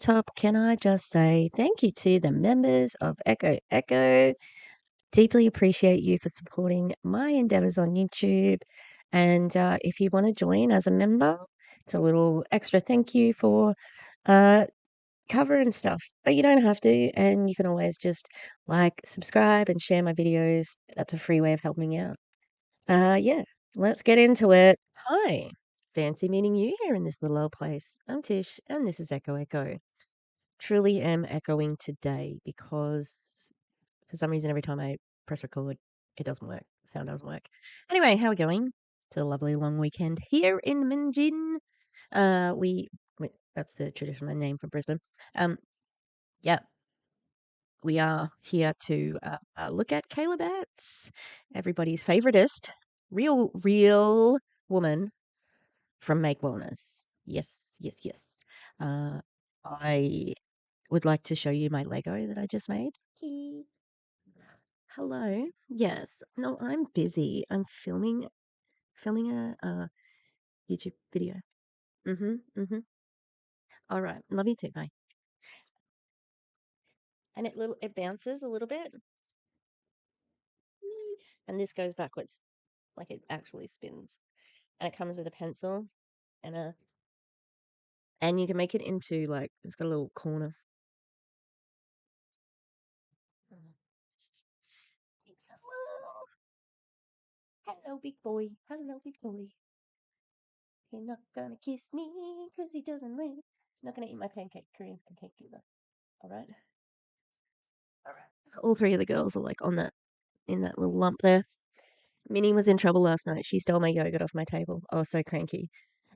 top, can I just say thank you to the members of Echo Echo. Deeply appreciate you for supporting my endeavors on YouTube. And if you want to join as a member, it's a little extra thank you for cover and stuff. But you don't have to, and you can always just like, subscribe, and share my videos. That's a free way of helping out. Yeah, let's get into it. Hi, fancy meeting you here in this little old place. I'm Tish, and this is Echo Echo. Truly am echoing today because for some reason every time I press record, it doesn't work. Sound doesn't work. Anyway, how are we going? It's a lovely long weekend here in Minjin. That's the traditional name for Brisbane. Yeah, we are here to look at Kayla Batts, everybody's favoritist, real woman from Make Wellness. Yes, yes, yes. I would like to show you my Lego that I just made. Hello. Yes. No, I'm busy. I'm filming a YouTube video. Mm-hmm. All right. Love you too. Bye. And it bounces a little bit, and this goes backwards, like it actually spins. And it comes with a pencil and you can make it into, like, it's got a little corner. Hello, big boy. Hello, big boy. You're not gonna kiss me because he doesn't like. Not gonna eat my pancake, Korean pancake either. All right. All right. All three of the girls are like in that little lump there. Minnie was in trouble last night. She stole my yogurt off my table. I was so cranky.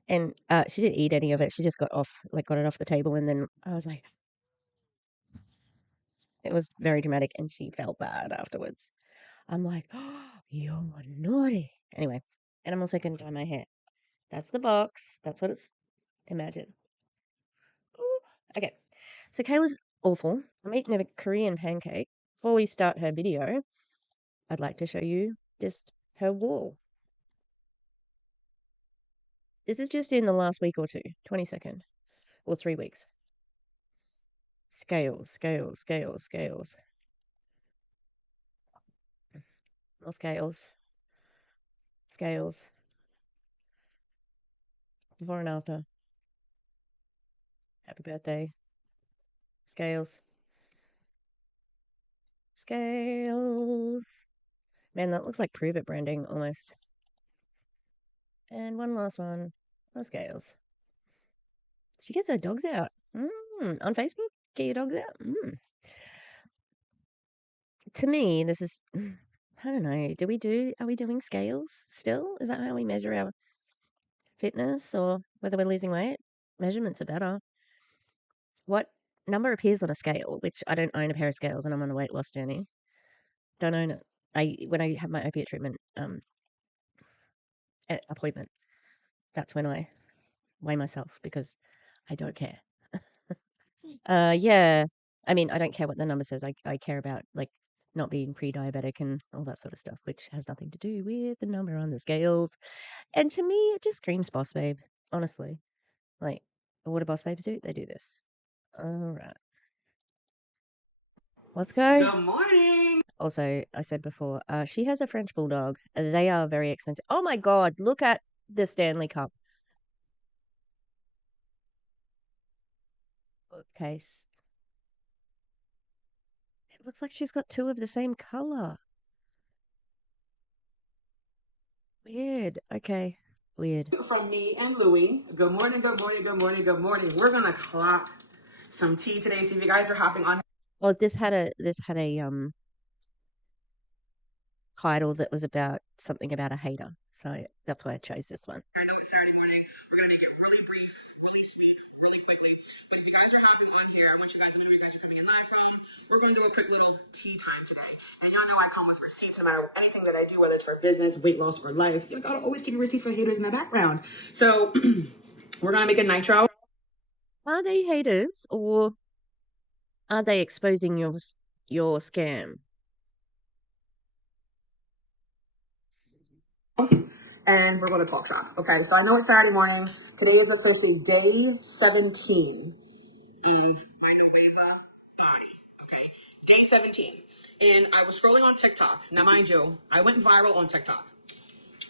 And she didn't eat any of it. She just got it off the table. And then I was like, it was very dramatic. And she felt bad afterwards. I'm like, oh, you're naughty. Anyway, and I'm also going to dye my hair. That's the box. That's what it's. Imagine. Ooh. Okay. So Kayla's awful. I'm eating a Korean pancake. Before we start her video, I'd like to show you just her wall. This is just in the last week or two, 22nd, or 3 weeks. Scales, scales, scales, scales. More scales. Scales. Before and after. Happy birthday. Scales. Scales. Man, that looks like Prove It branding almost. And one last one. More scales. She gets her dogs out. On Facebook? Get your dogs out? To me, this is, I don't know. Are we doing scales still? Is that how we measure our fitness or whether we're losing weight? Measurements are better. What number appears on a scale, which I don't own a pair of scales and I'm on a weight loss journey. Don't own it. When I have my opiate treatment appointment, that's when I weigh myself because I don't care. Yeah. I mean, I don't care what the number says. I care about, like, not being pre-diabetic and all that sort of stuff, which has nothing to do with the number on the scales. And to me, it just screams boss babe, honestly. Like, what do boss babes do? They do this. All right. Let's go. Good morning. Also, I said before, she has a French bulldog. They are very expensive. Oh my God, look at the Stanley Cup bookcase. It looks like she's got two of the same color. Weird. Okay. Weird. From me and Louie. Good morning, good morning, good morning, good morning. We're gonna clock some tea today. So if you guys are hopping on. Well, this had a title that was about something about a hater. So that's why I chose this one. I know it's Saturday morning. We're gonna make it really brief, really sweet, really quickly. But if you guys are hopping on here, I want you guys to know where you guys are coming in live from. We're gonna do a quick little tea time today. And y'all know I come with receipts no matter anything that I do, whether it's for business, weight loss, or life. You gotta always keep your receipts for haters in the background. So we're gonna make a nitro. Are they haters or are they exposing your scam? And we're going to talk shop. Okay, so I know it's Saturday morning. Today is officially day 17. of my Nueva body. Okay, day 17. And I was scrolling on TikTok. Now, mind you, I went viral on TikTok.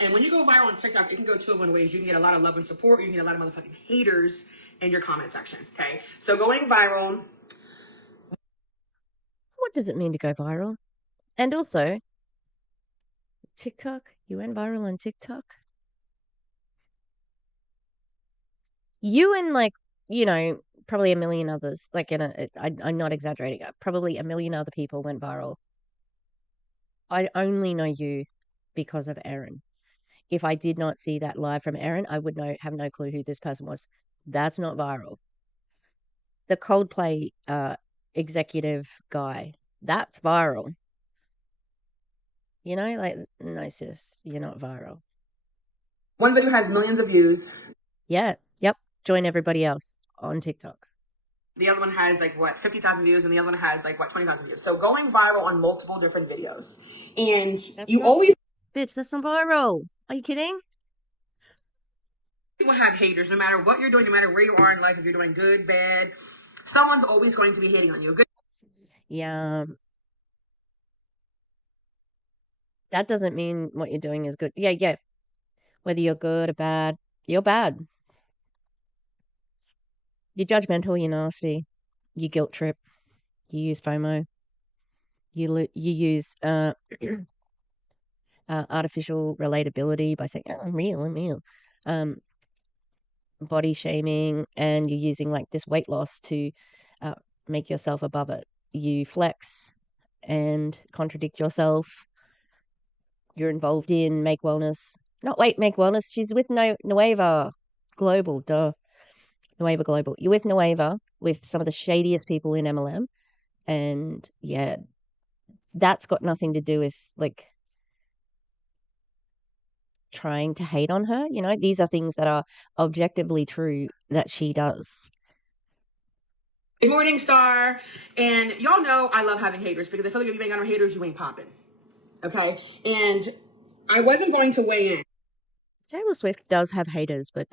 And when you go viral on TikTok, it can go two of one ways. You can get a lot of love and support, or you can get a lot of motherfucking haters in your comment section. Okay, so going viral. What does it mean to go viral? And also, TikTok, you went viral on TikTok? You and like, probably a million others, like I'm not exaggerating, probably a million other people went viral. I only know you because of Erin. If I did not see that live from Erin, I would have no clue who this person was. That's not viral. The Coldplay executive guy, that's viral. Like, no, sis, you're not viral. One video has millions of views. Yeah, yep. Join everybody else on TikTok. The other one has like what 50,000 views, and the other one has like what 20,000 views. So going viral on multiple different videos, and you always, bitch, that's not viral. Are you kidding? will have haters no matter what you're doing, no matter where you are in life. If you're doing good, bad, someone's always going to be hating on you. Good. Yeah. That doesn't mean what you're doing is good. Yeah. Whether you're good or bad, you're bad. You're judgmental, you're nasty, you guilt trip, you use FOMO, you use artificial relatability by saying, oh, I'm real. Body shaming, and you're using like this weight loss to make yourself above it. You flex and contradict yourself. You're involved in Make Wellness. Make Wellness. She's with Nueva Global, duh. Nueva Global. You're with Nueva, with some of the shadiest people in MLM. And yeah, that's got nothing to do with like trying to hate on her. These are things that are objectively true that she does. Good morning, Star. And y'all know I love having haters, because I feel like if you ain't got no haters, you ain't popping. Okay? And I wasn't going to weigh in. Taylor Swift does have haters, but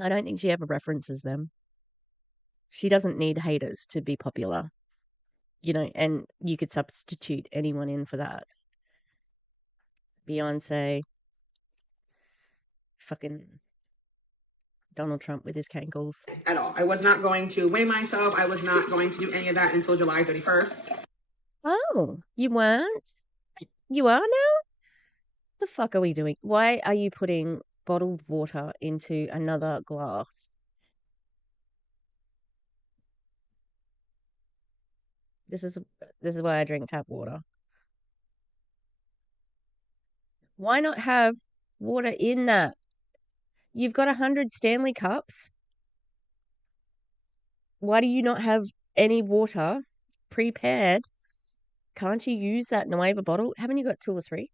I don't think she ever references them. She doesn't need haters to be popular. And you could substitute anyone in for that. Beyonce, fucking Donald Trump with his cankles. At all. I was not going to weigh myself. I was not going to do any of that until July 31st. Oh, you weren't? You are now? The fuck are we doing? Why are you putting bottled water into another glass? This is why I drink tap water. Why not have water in that? You've got 100 Stanley cups. Why do you not have any water prepared? Can't you use that Nueva bottle? Haven't you got 2 or 3?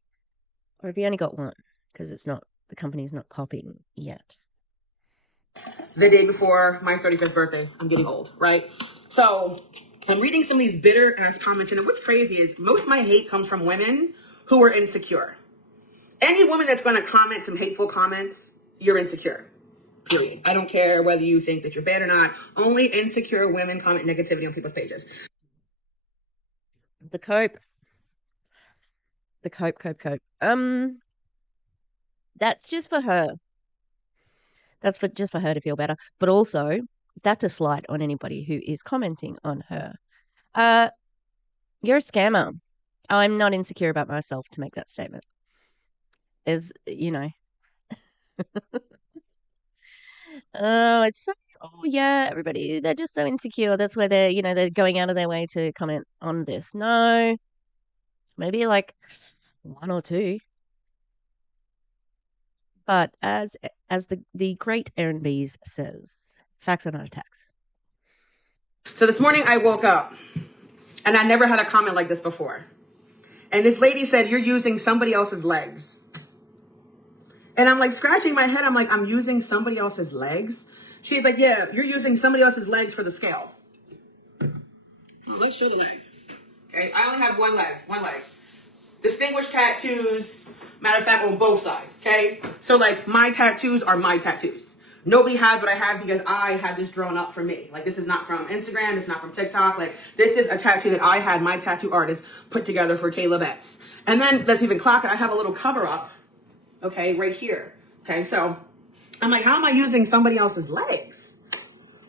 Or have you only got 1? Because the company's not popping yet. The day before my 35th birthday. I'm getting old, right? So I'm reading some of these bitter ass comments, and what's crazy is most of my hate comes from women who are insecure. Any woman that's going to comment some hateful comments, you're insecure. Period. I don't care whether you think that you're bad or not. Only insecure women comment negativity on people's pages. The cope. That's just for her. That's just for her to feel better. But also, that's a slight on anybody who is commenting on her. You're a scammer. I'm not insecure about myself to make that statement. It's yeah, everybody, they're just so insecure. That's why they're going out of their way to comment on this. No, maybe like 1 or 2. But as the great Erin Bees says, facts are not attacks. So this morning I woke up, and I never had a comment like this before. And this lady said, "You're using somebody else's legs." And I'm like scratching my head. I'm like, I'm using somebody else's legs? She's like, yeah, you're using somebody else's legs for the scale. Let's show the leg. Okay, I only have one leg. Distinguished tattoos, matter of fact, on both sides, okay? So like my tattoos are my tattoos. Nobody has what I have because I had this drawn up for me. Like, this is not from Instagram. It's not from TikTok. Like, this is a tattoo that I had my tattoo artist put together for Kayla Betts. And then let's even clock it. I have a little cover up, okay, right here. Okay, so I'm like, how am I using somebody else's legs?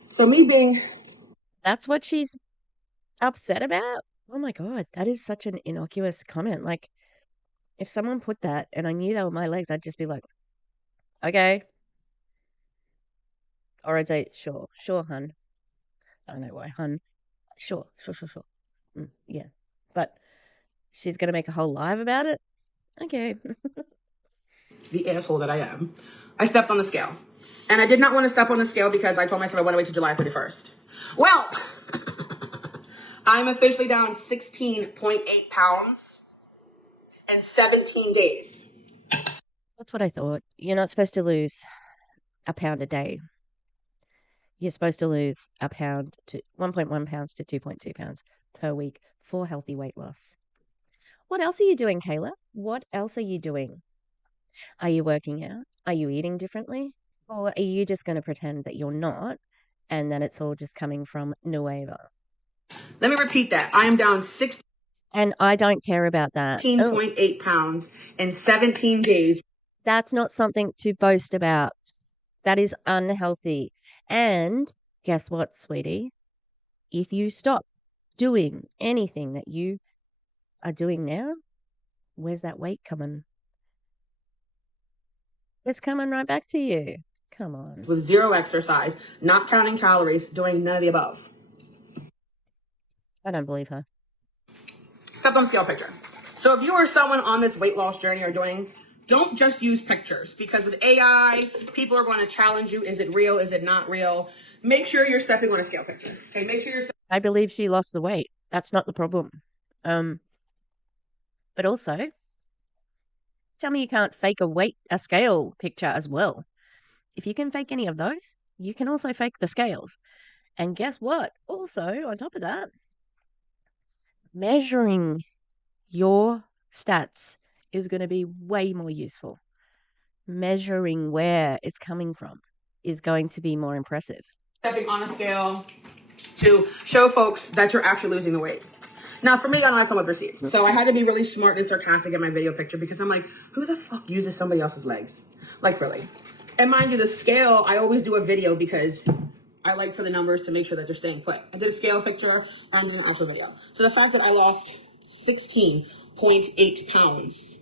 So me being... That's what she's upset about? Oh my God, that is such an innocuous comment. Like, if someone put that and I knew they were my legs, I'd just be like, okay. Or I'd say, sure, hun. I don't know why, hun. Sure. Yeah. But she's going to make a whole live about it? Okay. The asshole that I am, I stepped on the scale. And I did not want to step on the scale because I told myself I want to wait till July 31st. Well, I'm officially down 16.8 pounds in 17 days. That's what I thought. You're not supposed to lose a pound a day. You're supposed to lose a pound to 1.1 pounds to 2.2 pounds per week for healthy weight loss. What else are you doing, Kayla? What else are you doing? Are you working out? Are you eating differently? Or are you just going to pretend that you're not and that it's all just coming from Nueva? Let me repeat that. I am down 16.8 And I don't care about that. Oh, pounds in 17 days. that's not something to boast about. That is unhealthy. And guess what, sweetie? If you stop doing anything that you are doing now, where's that weight coming? It's coming right back to you. Come on. With zero exercise, not counting calories, doing none of the above. I don't believe her. Step on scale picture. So if you are someone on this weight loss journey or doing, don't just use pictures, because with AI, people are going to challenge you. Is it real? Is it not real? Make sure you're stepping on a scale picture. Okay, make sure you're... I believe she lost the weight. That's not the problem. But also, tell me you can't fake a scale picture as well. If you can fake any of those, you can also fake the scales. And guess what? Also, on top of that, measuring your stats is going to be way more useful. Measuring where it's coming from is going to be more impressive. Stepping on a scale to show folks that you're actually losing the weight. Now, for me, I know I come with receipts. So I had to be really smart and sarcastic in my video picture because I'm like, who the fuck uses somebody else's legs? Like, really. And mind you, the scale, I always do a video because I like for the numbers to make sure that they're staying put. I did a scale picture and did an actual video. So the fact that I lost 16.8 pounds,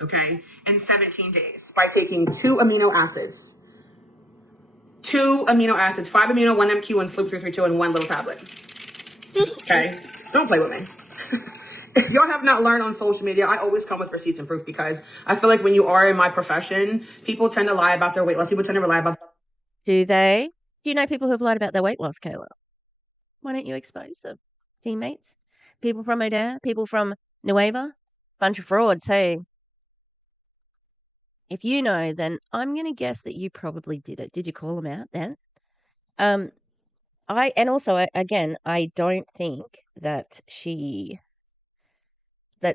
okay, in 17 days by taking 2 amino acids, 5 amino, 1 MQ, 1 Sloop 332, and 1 little tablet. Okay, don't play with me. If y'all have not learned on social media, I always come with receipts and proof because I feel like when you are in my profession, people tend to lie about their weight loss. People tend to lie about... Do they? Do you know people who've lied about their weight loss, Kayla? Why don't you expose them? Teammates? People from O'Dare? People from Nueva? Bunch of frauds, hey. If you know, then I'm going to guess that you probably did it. Did you call them out then? Again, I don't think that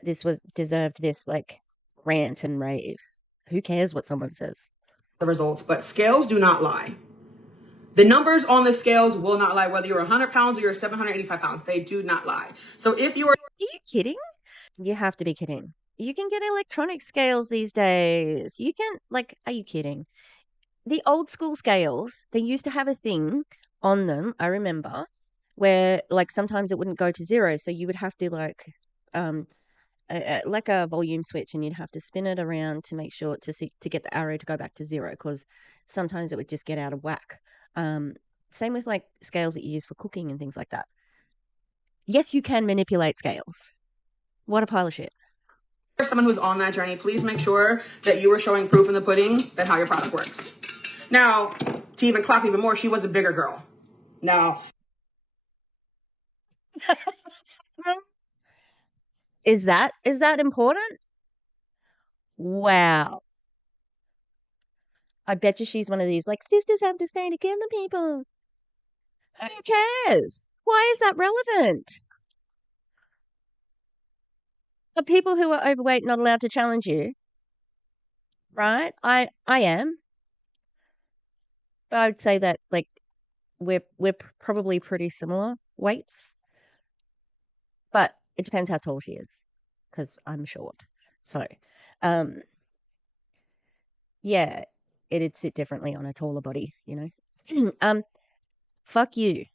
this was deserved this like rant and rave. Who cares what someone says? the results, but scales do not lie. The numbers on the scales will not lie, whether you're 100 pounds or you're 785 pounds. They do not lie. So if you are... Are you kidding? You have to be kidding. You can get electronic scales these days. You can, are you kidding? The old school scales, they used to have a thing on them, I remember, where sometimes it wouldn't go to zero. So you would have to like a volume switch, and you'd have to spin it around to make sure to get the arrow to go back to zero, because sometimes it would just get out of whack. Same with scales that you use for cooking and things like that. Yes, you can manipulate scales. What a pile of shit. For someone who's on that journey, please make sure that you are showing proof in the pudding that how your product works. Now, to even clock even more, she was a bigger girl. Now, is that important? Wow. I bet you she's one of these sisters have to stay together people. Who cares? Why is that relevant? Are people who are overweight not allowed to challenge you? Right? I am. But I would say that like we're probably pretty similar weights, but it depends how tall she is, because I'm short. So, um, yeah, it'd sit differently on a taller body, you know. Fuck you,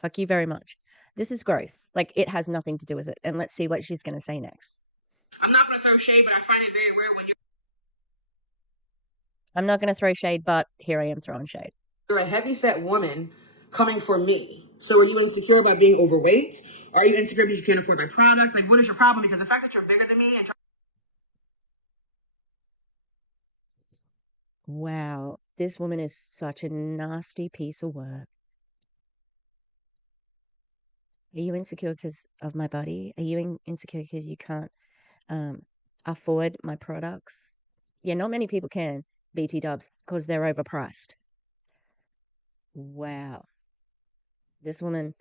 fuck you very much. This is gross. Like it has nothing to do with it. And let's see what she's going to say next. I'm not going to throw shade, but I find it very rare when I'm not going to throw shade, but here I am throwing shade. you're a heavy-set woman coming for me. So are you insecure about being overweight? Are you insecure because you can't afford my product? Like, what is your problem? Because the fact that you're bigger than me and Wow, this woman is such a nasty piece of work. Are you insecure because of my body? Are you insecure because you can't um, afford my products? Yeah, not many people can, BT dubs, because they're overpriced. Wow. This woman,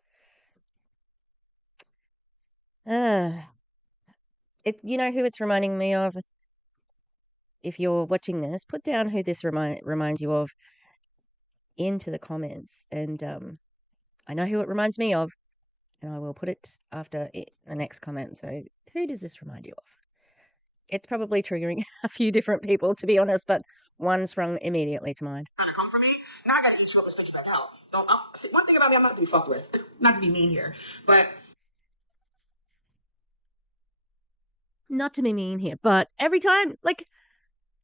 uh, you know who it's reminding me of? If you're watching this, put down who this reminds you of into the comments. And I know who it reminds me of, and I will put it after the next comment. So, who does this remind you of? It's probably triggering a few different people, to be honest, but one sprung immediately to mind. trying to come for me, now I got to eat you up and spit you back out. No, see, one thing about me, I'm not to be fucked with. Not to be mean here, but Not to be mean here, but every time, like,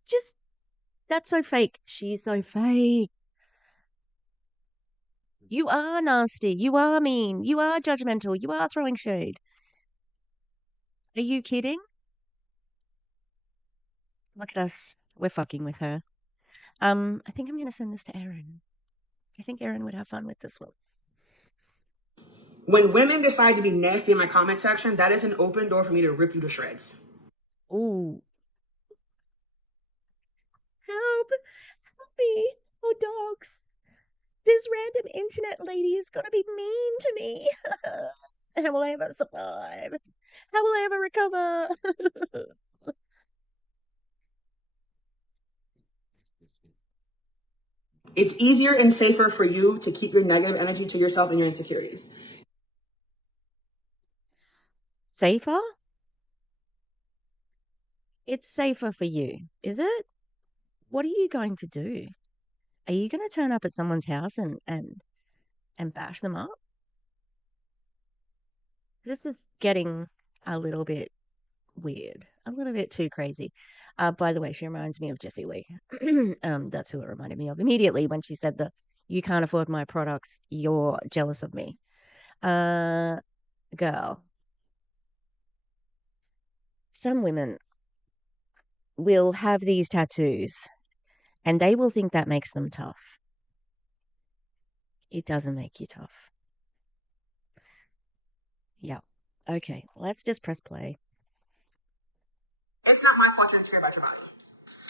just that's so fake. She's so fake. You are nasty. You are mean. You are judgmental. You are throwing shade. Are you kidding? Look at us. We're fucking with her. I think I'm going to send this to Erin. I think Erin would have fun with this one. when women decide to be nasty in my comment section, that is an open door for me to rip you to shreds. Ooh, help! Help me! Oh, dogs! This random internet lady is going to be mean to me. How will I ever survive? How will I ever recover? It's easier and safer for you to keep your negative energy to yourself and your insecurities. Safer? It's safer for you, is it? What are you going to do? Are you going to turn up at someone's house and bash them up? This is getting a little bit weird, a little bit too crazy. By the way, she reminds me of Jessie Lee. That's who it reminded me of immediately when she said that you can't afford my products, you're jealous of me. Uh, girl, some women will have these tattoos and they will think that makes them tough. It doesn't make you tough. Yeah. Okay, let's just press play. It's not my fault you're insecure about your body.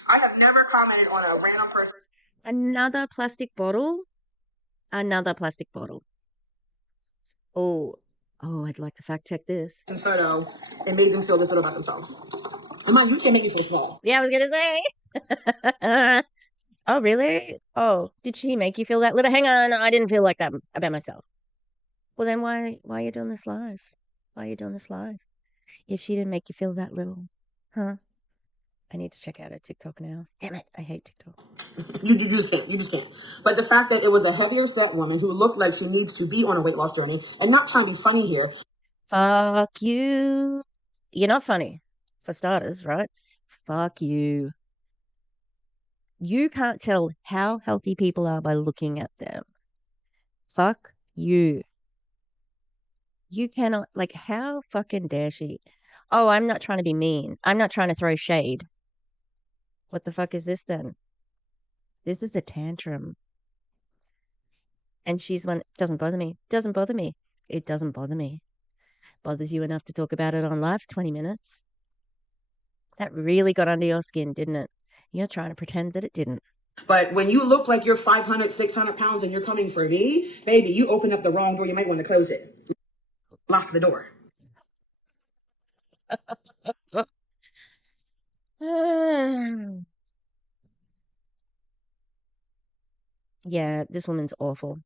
I have never commented on a random person's Another plastic bottle. Another plastic bottle. Oh, oh, I'd like to fact check this. photo and made them feel this little about themselves. I'm like, you can't make me feel small. Yeah, I was gonna say. Oh, really? Oh, did she make you feel that little? Hang on, I didn't feel like that about myself. Well, then why are you doing this live? Why are you doing this live? If she didn't make you feel that little, huh? I need to check out her TikTok now. Damn it, I hate TikTok. You just can't. You just can't. But the fact that it was a heavier set woman who looked like she needs to be on a weight loss journey and not trying to be funny here. Fuck you. You're not funny, for starters, right? Fuck you. You can't tell how healthy people are by looking at them. Fuck you. You cannot, like, how fucking dare she? Oh, I'm not trying to be mean. I'm not trying to throw shade. What the fuck is this then? This is a tantrum. And she's one, doesn't bother me. Doesn't bother me. It doesn't bother me. Bothers you enough to talk about it on live 20 minutes. That really got under your skin, didn't it? You're trying to pretend that it didn't. But when you look like you're 500, 600 pounds and you're coming for me, baby, you open up the wrong door. You might want to close it. Lock the door. Yeah, this woman's awful.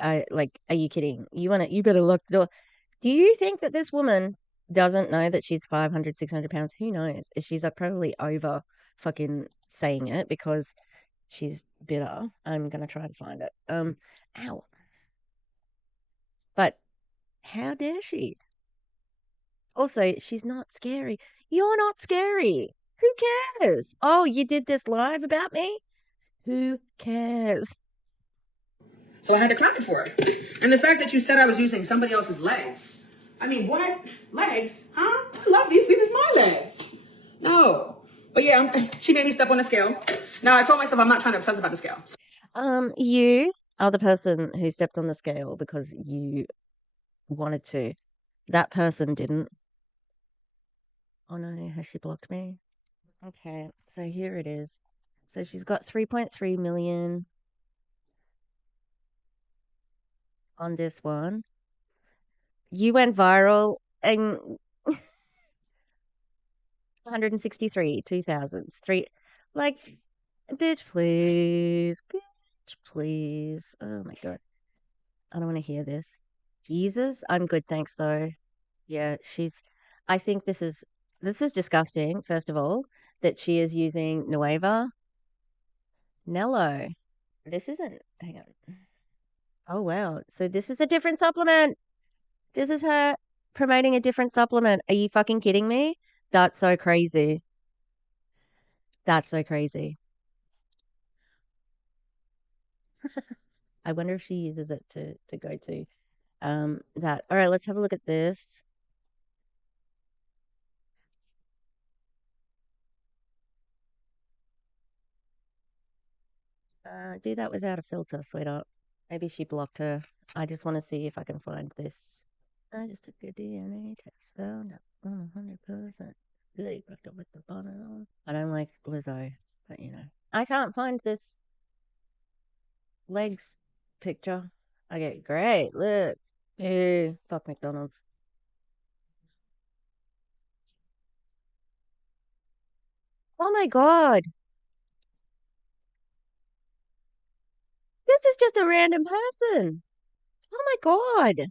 I like, are you kidding? You better lock the door. Do you think that this woman doesn't know that she's 500, 600 pounds? Who knows? She's probably over fucking saying it because she's bitter. I'm gonna try and find it. Ow. But how dare she? Also, she's not scary. You're not scary. Who cares? Oh, you did this live about me? Who cares? So I had to clap it for it. And the fact that you said I was using somebody else's legs. I mean, what? Legs? Huh? I love these. These is my legs. No. But yeah, she made me step on the scale. Now I told myself I'm not trying to obsess about the scale. You are the person who stepped on the scale because you wanted to. That person didn't. Oh no, has she blocked me? Okay, so here it is. So she's got 3.3 million on this one. You went viral and 163, 2000s. Like, bitch, please. Bitch, please. Oh my God. I don't want to hear this. Jesus, I'm good, thanks though. Yeah, I think this is disgusting, first of all, that she is using Nueva. Nello. This isn't, hang on. Oh wow. So this is a different supplement. This is her promoting a different supplement. Are you fucking kidding me? That's so crazy. That's so crazy. I wonder if she uses it to go to that. All right, let's have a look at this. Do that without a filter, sweetheart. Maybe she blocked her. I just want to see if I can find this. I just took a DNA test, found out 100%. Goody, rocked up with the bottom. I don't like Lizzo, but I can't find this legs picture. Okay, great. Look. Ew, fuck McDonald's. Oh my God. This is just a random person. Oh my God.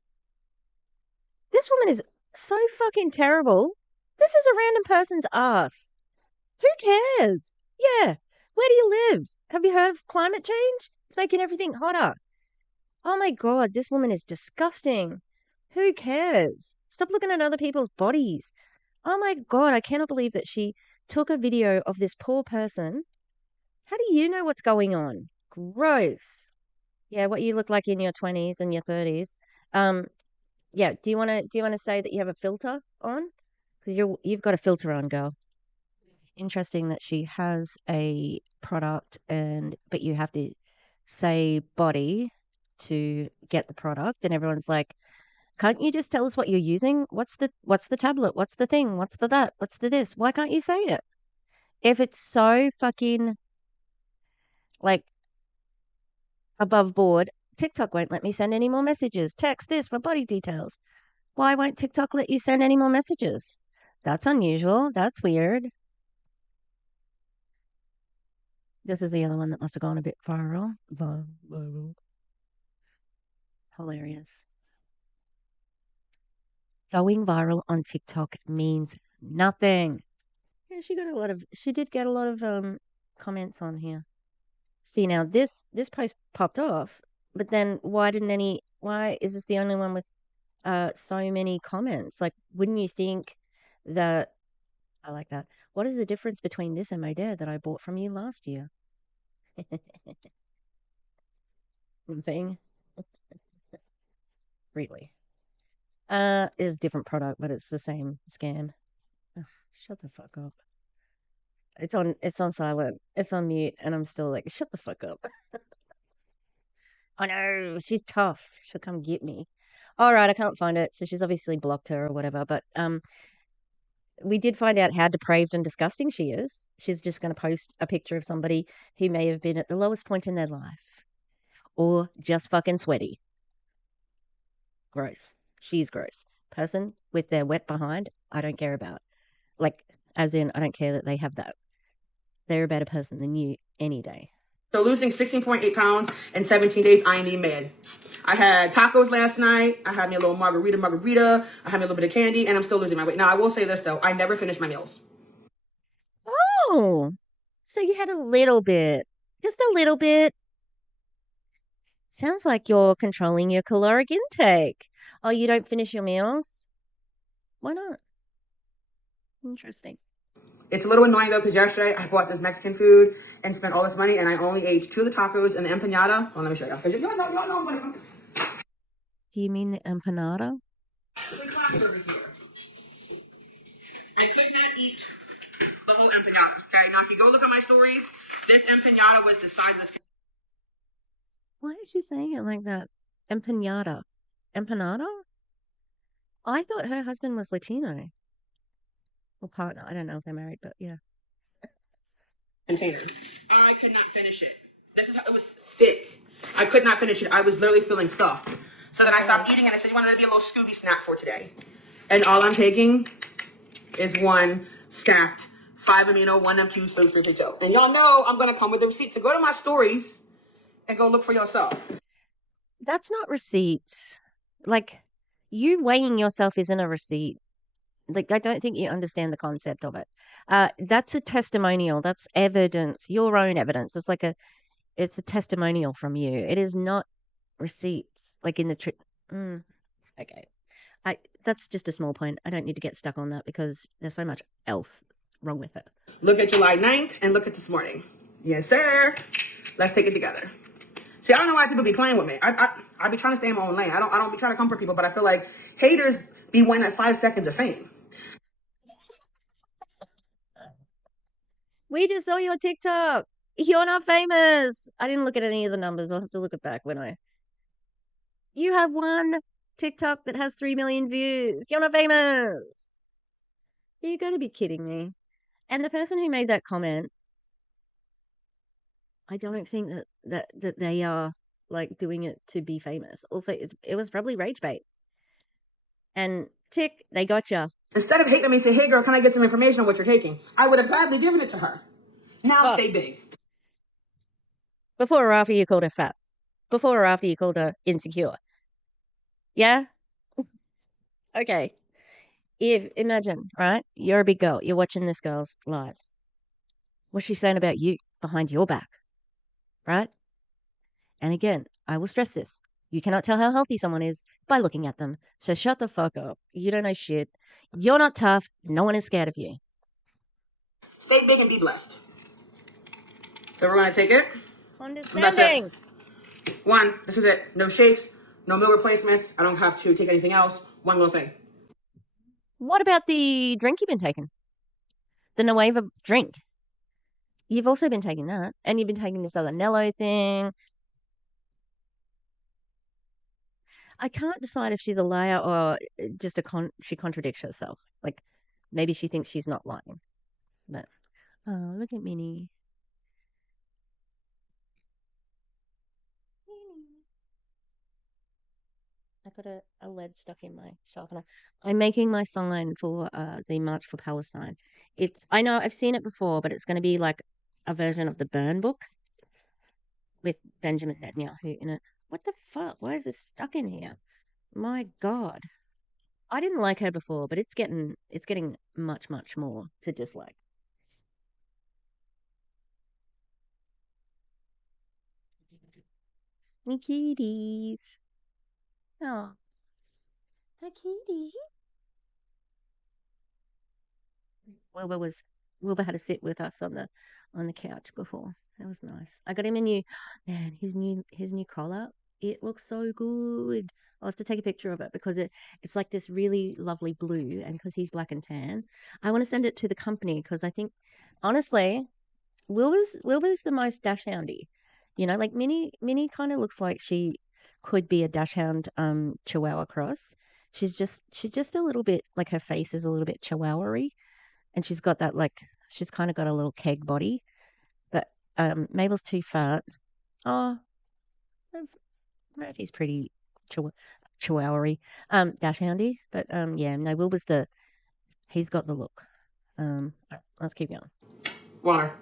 This woman is so fucking terrible. This is a random person's ass. Who cares? Yeah. Where do you live? Have you heard of climate change? It's making everything hotter. Oh my God, this woman is disgusting. Who cares? Stop looking at other people's bodies. Oh my God, I cannot believe that she took a video of this poor person. How do you know what's going on? Gross. Yeah, what you look like in your 20s and your 30s. Um, yeah, do you want to say that you have a filter on? Because you've got a filter on, girl. Interesting that she has a product but you have to say body to get the product, and everyone's like, can't you just tell us what you're using? What's the tablet? What's the thing? What's the that? What's the this? Why can't you say it? If it's so fucking like above board, TikTok won't let me send any more messages. Text this for body details. Why won't TikTok let you send any more messages? That's unusual. That's weird. This is the other one that must have gone a bit viral. Viral. Hilarious. Going viral on TikTok means nothing. Yeah, she did get a lot of comments on here. See, now this post popped off, but then why is this the only one with so many comments? Like, wouldn't you think that I like that? What is the difference between this and my dad that I bought from you last year? I'm saying, really. Is a different product, but it's the same scam. Ugh, shut the fuck up. It's on silent. It's on mute, and I'm still like, shut the fuck up. Oh no, she's tough. She'll come get me. All right, I can't find it. So she's obviously blocked her or whatever. But we did find out how depraved and disgusting she is. She's just going to post a picture of somebody who may have been at the lowest point in their life or just fucking sweaty. Gross. She's gross. Person with their wet behind, I don't care about. Like, as in, I don't care that they have that. They're a better person than you any day. So losing 16.8 pounds in 17 days, I ain't even mad. I had tacos last night. I had me a little margarita. I had me a little bit of candy, and I'm still losing my weight. Now, I will say this, though. I never finish my meals. Oh, so you had a little bit, just a little bit. Sounds like you're controlling your caloric intake. Oh, you don't finish your meals? Why not? Interesting. It's a little annoying, though, because yesterday I bought this Mexican food and spent all this money, and I only ate 2 of the tacos and the empanada. Well, let me show you. Because y'all know what Do you mean the empanada? it's a class over here. I could not eat the whole empanada. Okay, now if you go look at my stories, this empanada was the size of this. Why is she saying it like that? Empanada. Empanada? I thought her husband was Latino. Or partner. I don't know if they're married, but yeah. Container. I could not finish it. This is how it was thick. I could not finish it. I was literally feeling stuffed. So then I stopped eating and I said, you wanted to be a little Scooby snack for today. And all I'm taking is one stacked 5 amino, 1 MQ, slim 3 And y'all know I'm going to come with the receipt. So go to my stories and go look for yourself. That's not receipts. Like, you weighing yourself isn't a receipt. Like, I don't think you understand the concept of it. That's a testimonial. That's evidence, your own evidence. It's a testimonial from you. It is not receipts. Like in the okay. That's just a small point. I don't need to get stuck on that because there's so much else wrong with it. Look at July 9th and look at this morning. Yes, sir. Let's take it together. See, I don't know why people be playing with me. I be trying to stay in my own lane. I don't be trying to comfort people, but I feel like haters be wanting that 5 seconds of fame. We just saw your TikTok. You're not famous. I didn't look at any of the numbers. I'll have to look it back when I. You have one TikTok that has 3 million views. You're not famous. You got to be kidding me. And the person who made that comment, I don't think that they are like doing it to be famous. Also, it was probably rage bait. And tick, they gotcha. Instead of hating me, say, hey girl, can I get some information on what you're taking? I would have gladly given it to her. Now Oh, stay big. before or after you called her fat? Before or after you called her insecure? Yeah? Okay. Imagine, right? You're a big girl. You're watching this girl's lives. What's she saying about you behind your back? Right? And again, I will stress this. You cannot tell how healthy someone is by looking at them. So shut the fuck up. You don't know shit. You're not tough. No one is scared of you. Stay big and be blessed. So we're going to take it. And that's it. Condescending. One, this is it. No shakes, no meal replacements. I don't have to take anything else. One little thing. What about the drink you've been taking? The Nueva drink. You've also been taking that. And you've been taking this other Nello thing. I can't decide if she's a liar or just she contradicts herself. Like, maybe she thinks she's not lying. But, oh, look at Minnie. I got a lead stuck in my sharpener. I'm making my sign for the March for Palestine. I know I've seen it before, but it's going to be like a version of the Burn book with Benjamin Netanyahu in it. What the fuck? Why is this stuck in here? My God. I didn't like her before, but it's getting much, much more to dislike. Me kitties. Oh, the kitty. Wilbur was Wilbur had to sit with us on the couch before. That was nice. I got him a new man, his new collar. It looks so good. I'll have to take a picture of it because it's like this really lovely blue, and because he's black and tan, I want to send it to the company because I think honestly, Wilbur's the most dash houndy. Like Minnie kind of looks like she could be a dash hound Chihuahua cross. She's just a little bit like her face is a little bit Chihuahua-y, and she's kind of got a little keg body, but Mabel's too fat. Oh, Murphy's pretty chihuahua-y, dash handy, but yeah, no, he's got the look. Let's keep going. Water.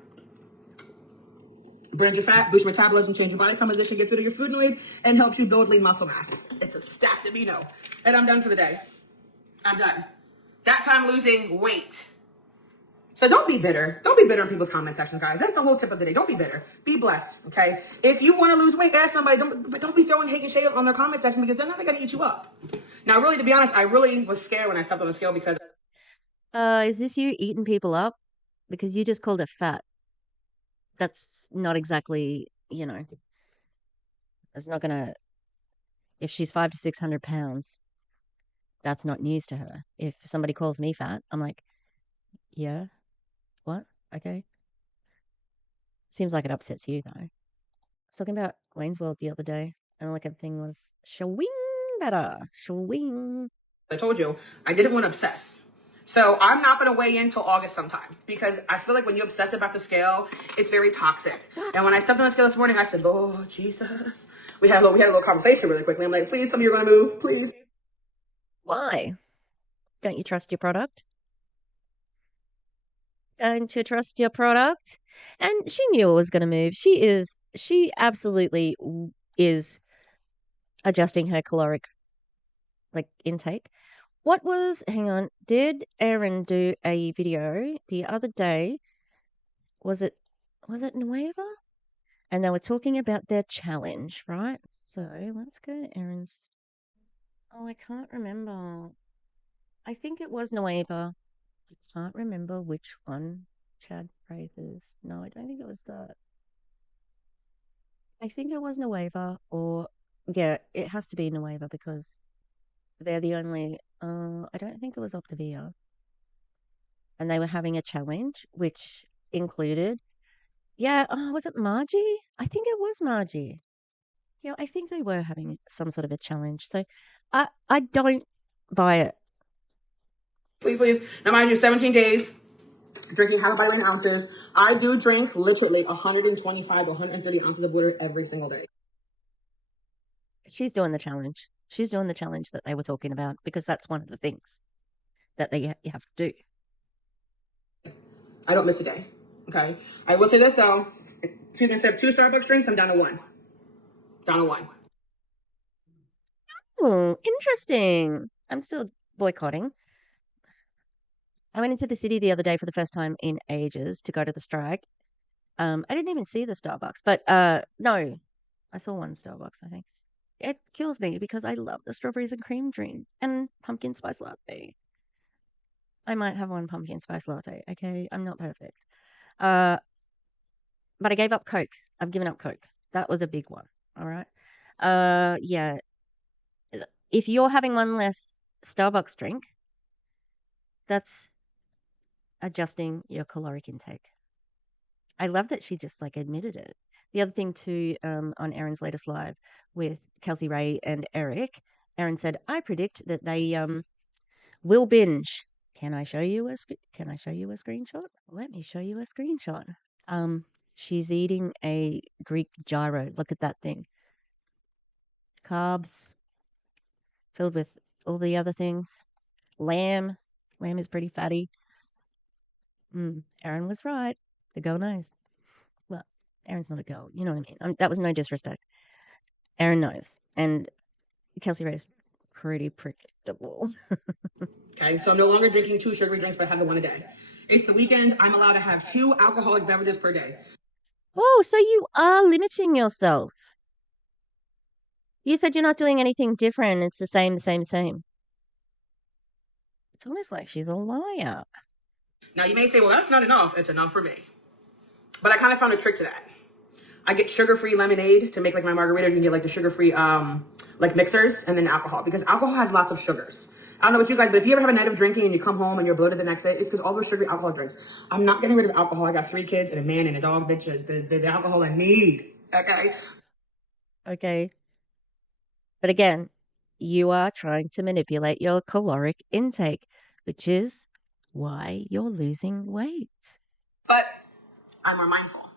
burns your fat, boosts your metabolism, change your body composition, gets rid of your food noise, and helps you build lean muscle mass. It's a stack that we know. And I'm done for the day. I'm done. That time losing weight. So don't be bitter. Don't be bitter in people's comment sections, guys. That's the whole tip of the day. Don't be bitter. Be blessed, okay? If you want to lose weight, ask somebody. Don't be throwing hate and shade on their comment section because then they're going to eat you up. Now, really, to be honest, I really was scared when I stepped on the scale because... Is this you eating people up? Because you just called her fat. That's not exactly, it's not gonna, if she's 500 to 600 pounds, that's not news to her. If somebody calls me fat, I'm like, yeah, what? Okay. Seems like it upsets you though. I was talking about Wayne's World the other day, and like everything was shwing better. Shwing. I told you, I didn't want to obsess. So I'm not going to weigh in till August sometime because I feel like when you obsess about the scale, it's very toxic. And when I stepped on the scale this morning, I said, Lord Jesus. We had a little conversation really quickly. I'm like, please tell me you're going to move, please. Why? Don't you trust your product? Don't you trust your product? And she knew it was going to move. She absolutely is adjusting her caloric intake. Hang on, did Erin do a video the other day? Was it Nueva? And they were talking about their challenge, right? So let's go to Erin's. Oh, I can't remember. I think it was Nueva. I can't remember which one. Chad Prathers. No, I don't think it was that. I think it was Nueva, or yeah, it has to be Nueva because they're the only. I don't think it was Optavia, and they were having a challenge which included. Yeah, oh, was it Margie? I think it was Margie. Yeah, I think they were having some sort of a challenge. So, I don't buy it. Please, please. Now, mind you, 17 days, drinking half a bottle in ounces. I do drink literally 125 to 130 ounces of water every single day. She's doing the challenge. She's doing the challenge that they were talking about because that's one of the things that you have to do. I don't miss a day. Okay. I will say this though. See, instead of 2 Starbucks drinks, I'm down to 1. Down to 1. Oh, interesting. I'm still boycotting. I went into the city the other day for the first time in ages to go to the strike. I didn't even see the Starbucks, but no, I saw one Starbucks, I think. It kills me because I love the strawberries and cream drink and pumpkin spice latte. I might have one pumpkin spice latte, okay? I'm not perfect. But I gave up Coke. I've given up Coke. That was a big one, all right? Yeah. If you're having one less Starbucks drink, that's adjusting your caloric intake. I love that she just admitted it. The other thing too, on Erin's latest live with Kelsey Ray and Eric, Erin said, "I predict that they will binge." Can I show you a screenshot? Let me show you a screenshot. She's eating a Greek gyro. Look at that thing. Carbs filled with all the other things. Lamb. Lamb is pretty fatty. Erin was right. The girl knows. Well, Erin's not a girl. You know what I mean? That was no disrespect. Erin knows. And Kelsey Ray's pretty predictable. Okay, so I'm no longer drinking 2 sugary drinks, but I have the 1 a day. It's the weekend. I'm allowed to have 2 alcoholic beverages per day. Oh, so you are limiting yourself. You said you're not doing anything different. It's the same, the same, the same. It's almost like she's a liar. Now, you may say, well, that's not enough. It's enough for me. But I kind of found a trick to that. I get sugar-free lemonade to make my margarita. You can get the sugar-free mixers and then alcohol because alcohol has lots of sugars. I don't know about you guys, but if you ever have a night of drinking and you come home and you're bloated the next day, it's because all those sugary alcohol drinks. I'm not getting rid of alcohol. I got 3 kids and a man and a dog, bitch. The alcohol I need. Okay. Okay. But again, you are trying to manipulate your caloric intake, which is why you're losing weight. But I'm more mindful.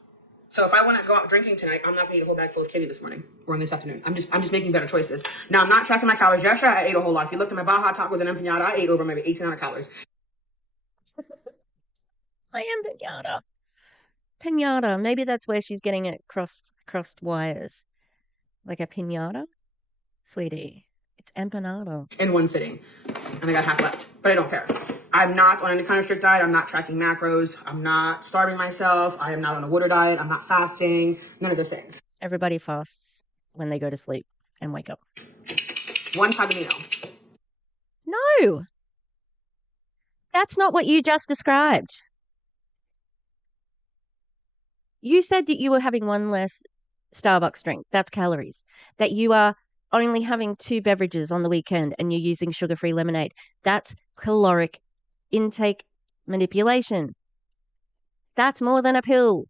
So if I want to go out drinking tonight, I'm not going to eat a whole bag full of kitty this morning or in this afternoon. I'm just making better choices. Now, I'm not tracking my calories. Yesterday, I ate a whole lot. If you looked at my Baja tacos and empanada, I ate over maybe 1,800 calories. I am pinata. Pinata. Maybe that's where she's getting it crossed wires. Like a pinata? Sweetie, it's empanada. in one sitting, and I got half left, but I don't care. I'm not on any kind of strict diet. I'm not tracking macros. I'm not starving myself. I am not on a water diet. I'm not fasting. None of those things. Everybody fasts when they go to sleep and wake up. One Paganino. No, that's not what you just described. You said that you were having one less Starbucks drink. That's calories. That you are only having 2 beverages on the weekend and you're using sugar-free lemonade. That's caloric intake manipulation. That's more than a pill.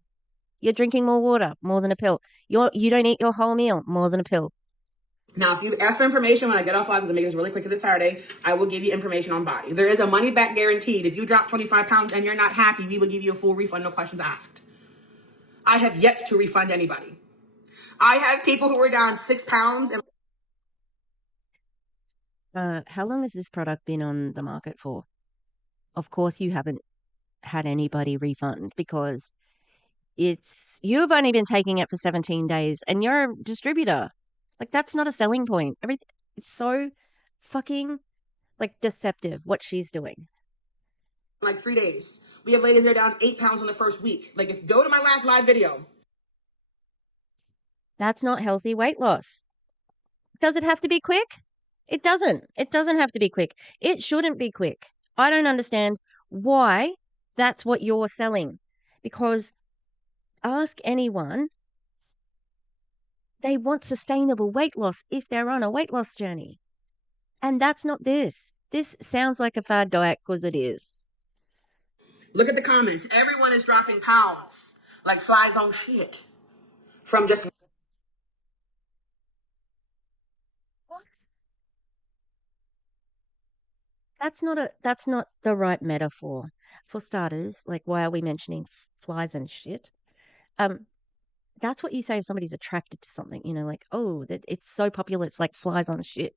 You're drinking more water, more than a pill. You don't eat your whole meal, more than a pill. Now, if you ask for information when I get off live, I'm make this really quick because it's Saturday, I will give you information on body. There is a money back guaranteed. If you drop 25 pounds and you're not happy, we will give you a full refund, no questions asked. I have yet to refund anybody. I have people who were down 6 pounds. How long has this product been on the market for? Of course, you haven't had anybody refund because you've only been taking it for 17 days and you're a distributor. Like, that's not a selling point. It's so fucking like deceptive what she's doing. Like 3 days. We have ladies that are down 8 pounds in the first week. Like, if go to my last live video. That's not healthy weight loss. Does it have to be quick? It doesn't. It doesn't have to be quick. It shouldn't be quick. I don't understand why that's what you're selling. Because ask anyone, they want sustainable weight loss if they're on a weight loss journey. And that's not this. This sounds like a fad diet because it is. Look at the comments. Everyone is dropping pounds like flies on shit from just. What? That's not the right metaphor. For starters, like, why are we mentioning flies and shit? That's what you say if somebody's attracted to something, like, oh, that it's so popular, it's like flies on shit.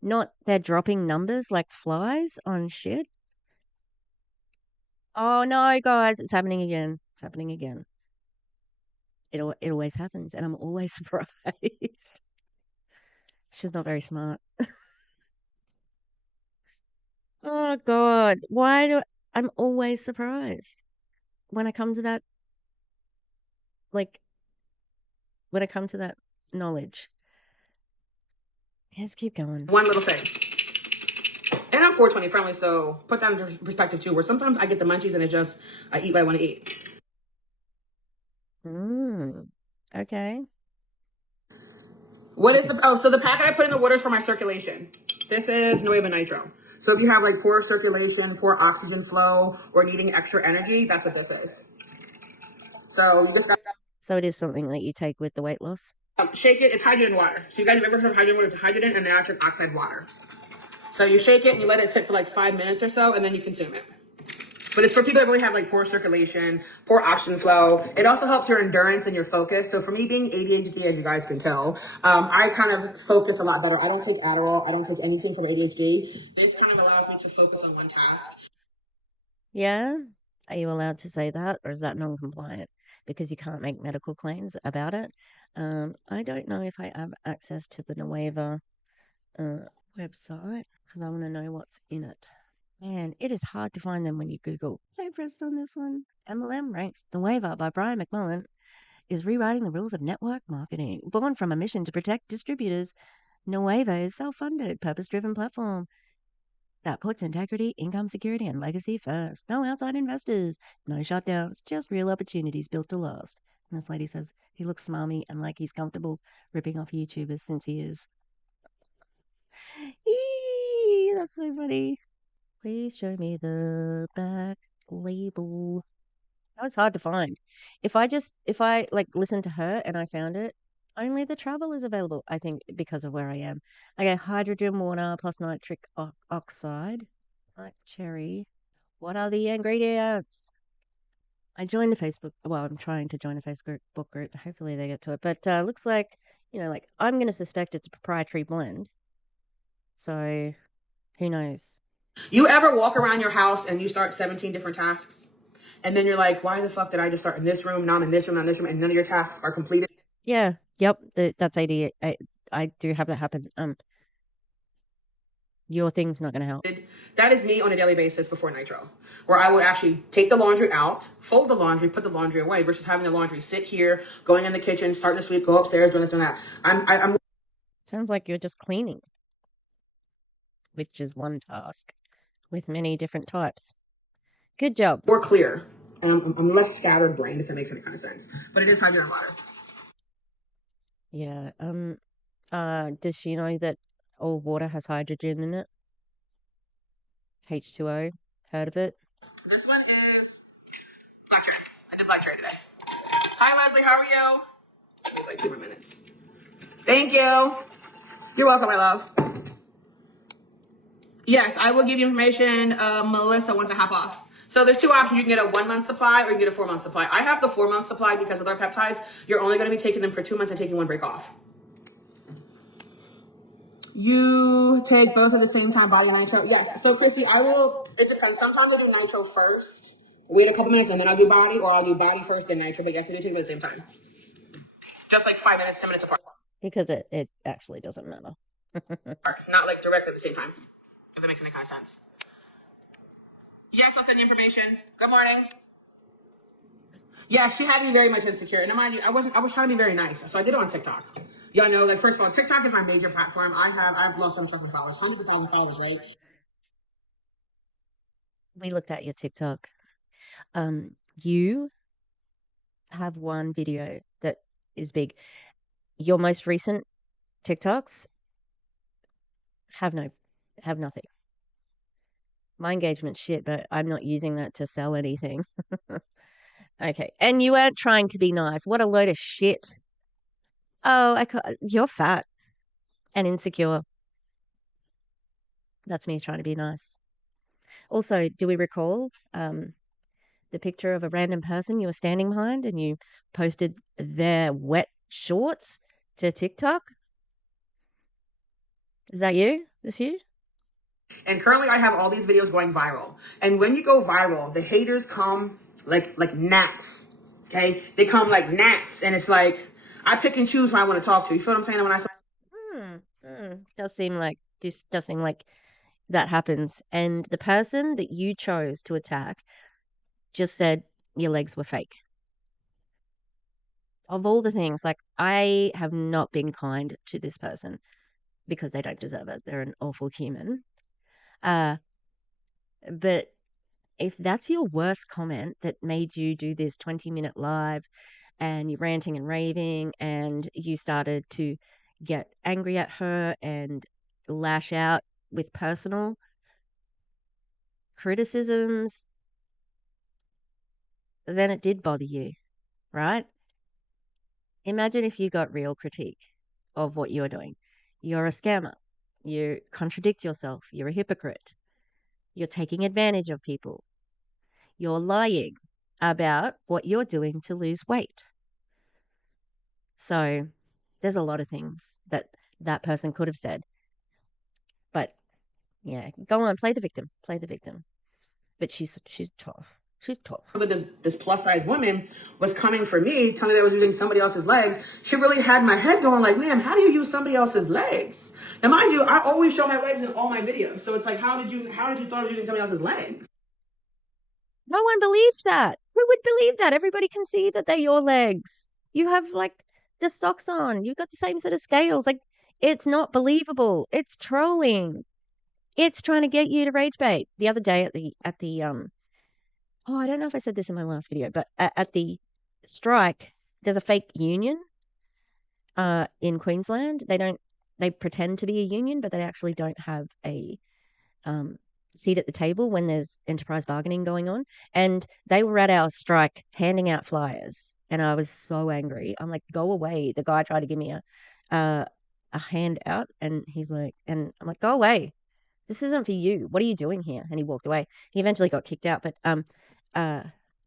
Not they're dropping numbers like flies on shit. Oh no, guys, it's happening again. It's happening again. It always happens, and I'm always surprised. She's not very smart. Oh God, I'm always surprised when I come to that, like, when I come to that knowledge. Let's keep going. One little thing. And I'm 420 friendly, so put that into perspective too, where sometimes I get the munchies and I eat what I want to eat. Okay. So the packet I put in the water is for my circulation. This is Nueva Nitro. So if you have like poor circulation, poor oxygen flow, or needing extra energy, that's what this is. So it is something that you take with the weight loss? Shake it. It's hydrogen water. So you guys have ever heard of hydrogen water? It's hydrogen and nitric oxide water. So you shake it and you let it sit for like 5 minutes or so, and then you consume it. But it's for people that really have like poor circulation, poor oxygen flow. It also helps your endurance and your focus. So for me being ADHD, as you guys can tell, I kind of focus a lot better. I don't take Adderall. I don't take anything from ADHD. This kind of allows me to focus on one task. Yeah? Are you allowed to say that, or is that non-compliant? Because you can't make medical claims about it. I don't know if I have access to the Nueva website because I want to know what's in it. Man, it is hard to find them when you Google. I pressed on this one. MLM ranks Nueva by Brian McMullen is rewriting the rules of network marketing. Born from a mission to protect distributors, Nueva is self-funded, purpose-driven platform that puts integrity, income security, and legacy first. No outside investors, no shutdowns, just real opportunities built to last. And this lady says he looks smarmy and like he's comfortable ripping off YouTubers since he is. Eee, that's so funny. Please show me the back label. That was hard to find. If I like listened to her and I found it, only the travel is available, I think, because of where I am. I get hydrogen water plus nitric oxide, like cherry. What are the ingredients? I joined a Facebook. Well, I'm trying to join a Facebook group. Hopefully they get to it. But looks like, like I'm going to suspect it's a proprietary blend. So who knows? You ever walk around your house and you start 17 different tasks? and then you're like, why the fuck did I just start in this room? Now I'm in this room, now in this room, and none of your tasks are completed. Yeah. Yep. That's AD. I do have that happen. Your thing's not going to help. That is me on a daily basis before Nitro, where I would actually take the laundry out, fold the laundry, put the laundry away, versus having the laundry sit here, going in the kitchen, starting to sweep, go upstairs, doing this, doing that. I'm Sounds like you're just cleaning, which is one task with many different types. Good job. more clear, and I'm less scattered brained, if that makes any kind of sense. But it is hydrogen water. Yeah. Does she know that all water has hydrogen in it? H2O. Heard of it? This one is black cherry. I did black cherry today. Hi, Leslie. How are you? It's like 2 more minutes. Thank you. You're welcome, my love. Yes, I will give you information, Melissa, once I hop off. So there's two options. You can get a 1 month supply or you can get a 4 month supply. I have the 4 month supply because with our peptides, you're only going to be taking them for 2 months and taking one break off. You take both at the same time, body and nitro? Yes. So Chrissy, I will, it depends. Sometimes I do nitro first, wait a couple minutes, and then I'll do body, or I'll do body first, then nitro, but you have to do two at the same time. Just like 5 minutes, 10 minutes apart. Because it actually doesn't matter. Not like directly at the same time, if that makes any kind of sense. Yes, I'll send you information. Good morning. Yeah, she had me very much insecure. And mind you, I was trying to be very nice. So I did it on TikTok. Y'all know, like, first of all, TikTok is my major platform. I've lost so much fucking followers, hundreds of thousands of followers, right? We looked at your TikTok. You have one video that is big. Your most recent TikToks have nothing. My engagement's shit, but I'm not using that to sell anything. Okay. And you weren't trying to be nice. What a load of shit. Oh, you're fat and insecure. That's me trying to be nice. Also, do we recall the picture of a random person you were standing behind and you posted their wet shorts to TikTok? Is that you? This you? And currently I have all these videos going viral. And when you go viral, the haters come like gnats. Okay? They come like gnats. And it's like, I pick and choose who I want to talk to. You feel what I'm saying? When I say Does seem like that happens. And the person that you chose to attack just said your legs were fake. Of all the things, like, I have not been kind to this person because they don't deserve it. They're an awful human. But if that's your worst comment that made you do this 20-minute live and you're ranting and raving and you started to get angry at her and lash out with personal criticisms, then it did bother you, right? Imagine if you got real critique of what you're doing. You're a scammer. You contradict yourself. You're a hypocrite. You're taking advantage of people. You're lying about what you're doing to lose weight. So there's a lot of things that that person could have said. But yeah, go on, play the victim. Play the victim. But she's tough. She's tough. but this plus size woman was coming for me, telling me that I was using somebody else's legs. She really had my head going like, ma'am, how do you use somebody else's legs? Now, mind you, I always show my legs in all my videos. So it's like, how did you thought I was using somebody else's legs? No one believes that. Who would believe that? Everybody can see that they're your legs. You have like the socks on. You've got the same set of scales. Like, it's not believable. It's trolling. It's trying to get you to rage bait. The other day at the oh, I don't know if I said this in my last video, but at the strike, there's a fake union in Queensland. They pretend to be a union, but they actually don't have a seat at the table when there's enterprise bargaining going on. And they were at our strike handing out flyers, and I was so angry. I'm like, go away. The guy tried to give me a handout, and he's like, and I'm like, go away. This isn't for you. What are you doing here? And he walked away. He eventually got kicked out, but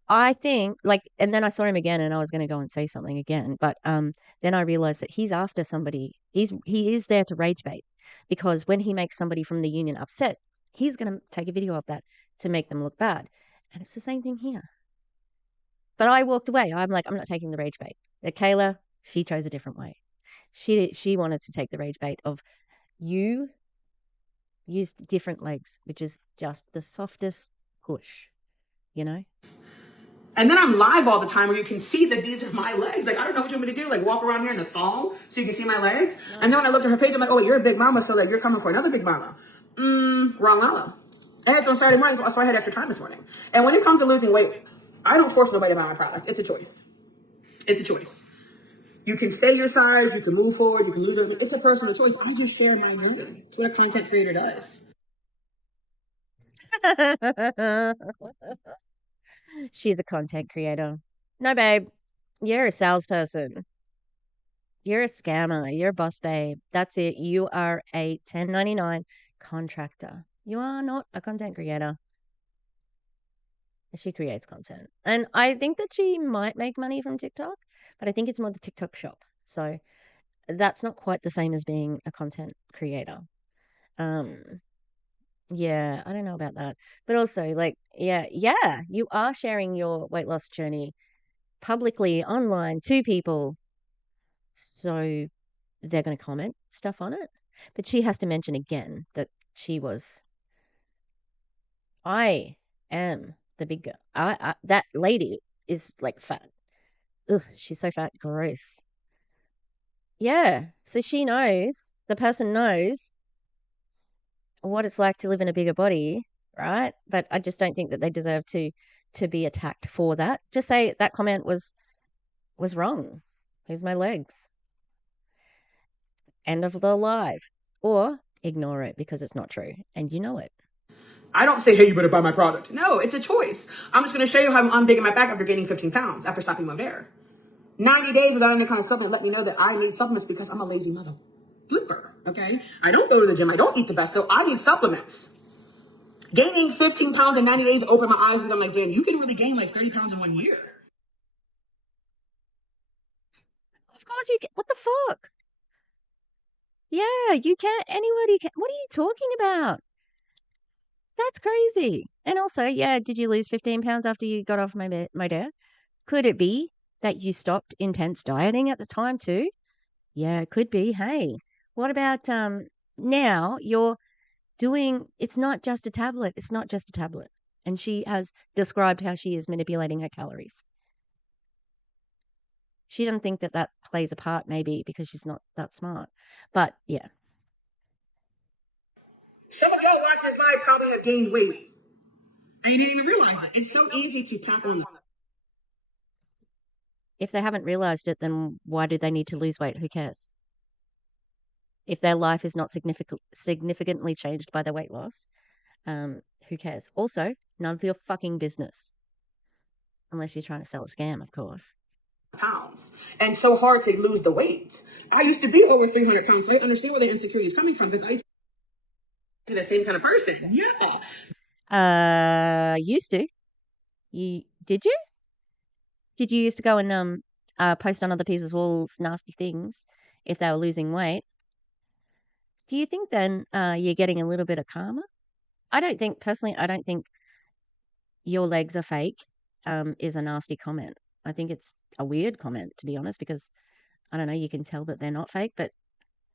I think, like, and then I saw him again and I was going to go and say something again, but then I realized that he's after somebody. He is there to rage bait, because when he makes somebody from the union upset, he's going to take a video of that to make them look bad. And it's the same thing here. But I walked away. I'm like, I'm not taking the rage bait. But Kayla, she chose a different way. She wanted to take the rage bait of you used different legs, which is just the softest push, you know? And then I'm live all the time where you can see that these are my legs. Like, I don't know what you want me to do. Like, walk around here in a thong so you can see my legs. No. And then when I looked at her page, I'm like, oh, you're a big mama, so like you're coming for another big mama. Wrong mama. And it's on Saturday morning, so I had extra time this morning. And when it comes to losing weight, I don't force nobody to buy my product. It's a choice. It's a choice. You can stay your size, you can move forward, you can lose it. It's a personal choice. I just share my journey. It's what a content creator does. She's a content creator. No, babe, you're a salesperson. You're a scammer. You're a boss babe. That's it. You are a 1099 contractor. You are not a content creator. She creates content. And I think that she might make money from TikTok, but I think it's more the TikTok shop. So that's not quite the same as being a content creator. Um, yeah, I don't know about that. But also, like, yeah, you are sharing your weight loss journey publicly online to people. So they're going to comment stuff on it. But she has to mention again that I am the big girl. That lady is like fat. Ugh, she's so fat. Gross. Yeah. So the person knows what it's like to live in a bigger body, right? But I just don't think that they deserve to be attacked for that. Just say that comment was wrong. Here's my legs. End of the live. Or ignore it because it's not true. And you know it. I don't say, hey, you better buy my product. No, it's a choice. I'm just going to show you how I'm big in my back after gaining 15 pounds after stopping one bear. 90 days without any kind of supplement let me know that I need supplements because I'm a lazy mother flipper, okay? I don't go to the gym. I don't eat the best, so I need supplements. Gaining 15 pounds in 90 days opened my eyes because I'm like, damn, you can really gain like 30 pounds in 1 year. Of course you can. What the fuck? Yeah, you can't. Anybody can. What are you talking about? That's crazy. And also, yeah, did you lose 15 pounds after you got off my dare? Could it be that you stopped intense dieting at the time too? Yeah, it could be. Hey, what about now you're doing it's not just a tablet. It's not just a tablet. And she has described how she is manipulating her calories. She doesn't think that that plays a part maybe because she's not that smart. But yeah. Some of y'all watching this live probably have gained weight and you didn't even realize it. It's so easy to tap on the If they haven't realized it, then why do they need to lose weight? Who cares? If their life is not significantly changed by their weight loss, who cares? Also, none of your fucking business. Unless you're trying to sell a scam, of course. pounds and so hard to lose the weight. I used to be over 300 pounds, so I understand where the insecurity is coming from because I used to be the same kind of person. Yeah. Used to. You did you? Did you used to go and post on other people's walls nasty things if they were losing weight? Do you think then you're getting a little bit of karma? I don't think personally. I don't think your legs are fake. Is a nasty comment. I think it's a weird comment to be honest because I don't know. You can tell that they're not fake, but